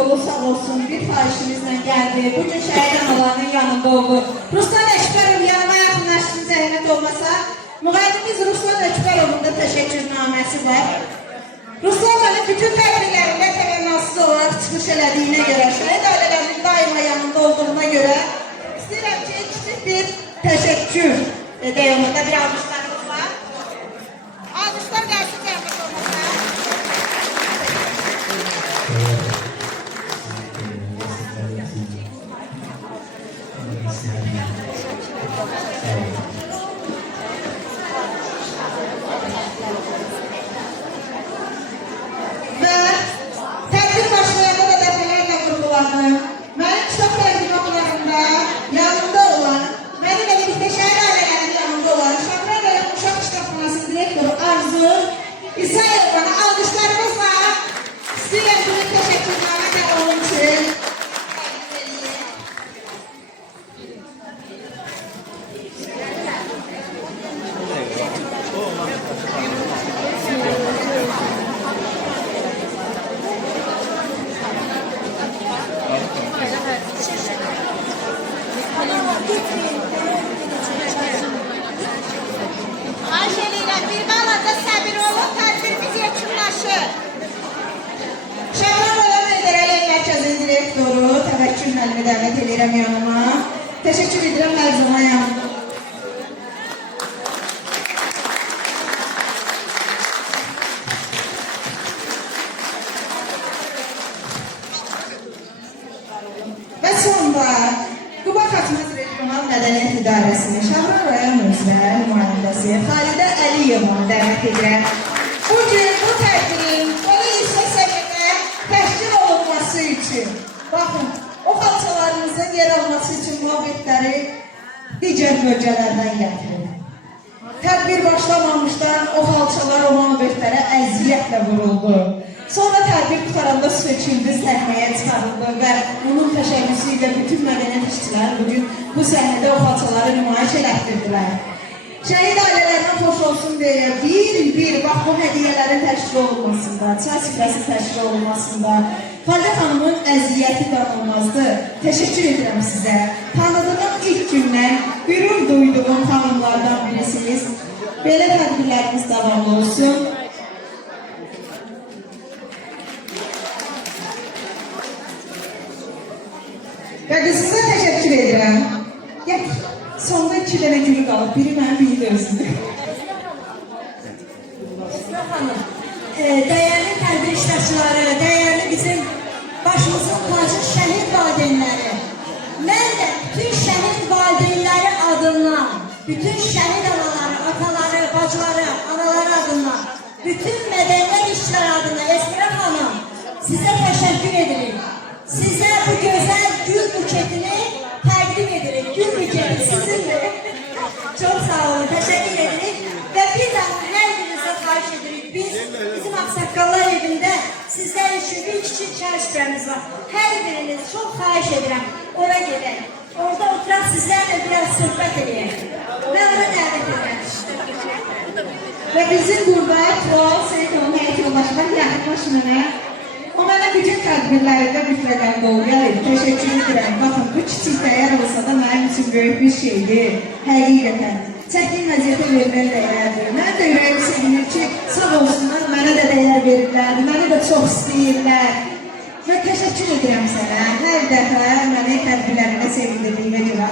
dolu sağ olsun, bir fahişimizlə gəldi. Bugün şəhid analarının yanında oldu. Ruslan Əkbərov yanıma yaxınlaşsın, zəhmət olmasa. Müğənnimiz Ruslan Əkbərovun da təşəkkürnaməsi var. Ruslanların bütün tədbirlərində təmənnasız olaraq çıxış elədiyinə görə, şəhid ailələrinin daima yanında olduğuna görə istəyirəm ki, kiçik bir təşəkkür edəyəm. Orada bir almışlarımız var. Almışlar gəlsin, zəhmət olmasa. Və tədbir başlayanda da dəfələrlə qurğuladım. Mənim kitab tərcümələrində yanımda olan, mənimlə birlikdə şəhər ailələrinin yanında olan Şahrar rayon Uşaq Kitabxanası direktoru Arzu İsayevana alqışlarımızla istəyirəm bunu təşəkkürnamə qəbulun üçün. Ayşəlilə bir balada səbir olun, tədbirimiz yekunlaşır. Şahrar rayon İdarə Mərkəzinin direktoru Təvəkkül müəllimi dəvət edirəm yanıma. Təşəkkür edirəm hər zaman yanımda. Və sonda Quba Xatmaz Regional Mədəniyyət İdarəsinin Şahrar rayon üzrə nümayəndəsi Xalidə Əliyevonu dəvət edirəm. Bugün bu tədbirin onu yüksək səviyyədə təşkil olunması üçün, baxın, o xalçalarımızın yer alması üçün muhabbetləri digər bölgələrdən gətirir. Tədbir başlamamışdan o xalçalar o muhabbetlərə əziyyətlə vuruldu. Sonra tədbir qutaranda söküldü, səhnəyə çıxarıldı və onun təşəbbüsü ilə bütün mədəniyyət işçiləri bugün bu səhnədə o xalçaları nümayiş elətdirdilər. Şəhid ailələrinə xoş olsun deyə bir bax bu hədiyyələrin təşkil olunmasında, çay süfrəsi təşkil olunmasında Xalidə xanımın əziyyəti danılmazdır. Təşəkkür edirəm sizə. Tanıdığım ilk gündən qürur duyduğum xanımlardan birisiniz. Belə tədbirlərimiz davamlı olsun. Və qızınıza təşəkkür edirəm. Gətir, sonda 2 dənə gülü qalıb, biri mənim, biri də özüdür. Esra xanım, dəyərli tədbir iştirakçıları, dəyərli bizim başımızın tacı şəhid valideynləri. Mən də bütün şəhid valideynləri adından, bütün şəhid anaları, ataları, bacıları, anaları adından, bütün mədəniyyət işçiləri adından Esra xanım, sizə təşəkkür edirik. Sizə bu gözəl gül buketini təqdim edirik. Gül buketi sizindir. Çox sağ olun, təşəkkür edirik. Və bir daha hər birinizə xahiş edirik. Bizim Ağsaqqallar evində sizlər üçün bir kiçik çay süfrəmiz var. Hər biriniz çox xahiş edirəm, ora gedək. Orada oturaq sizlərlə biraz söhbət edək. Və ora dəvət edirəm. Və bizim burada Tural Seyidovun həyat yoldaşlar yaxınlaşın mənə. O mənə bütün tədbirlərində mütləqən qol gəlir. Təşəkkür edirəm. Baxın, bu kiçik dəyər olsa da mənim üçün böyük bir şeydir. Həqiqətən. Çətin vəziyyətə verilən dəyərdir. Mən də ürəyim sevinir ki, sağ olsunlar, mənə də dəyər verirlər, məni də çox istəyirlər. Və təşəkkür edirəm sənə. Hər dəfə məni tədbirlərində sevindirdiyinə görə.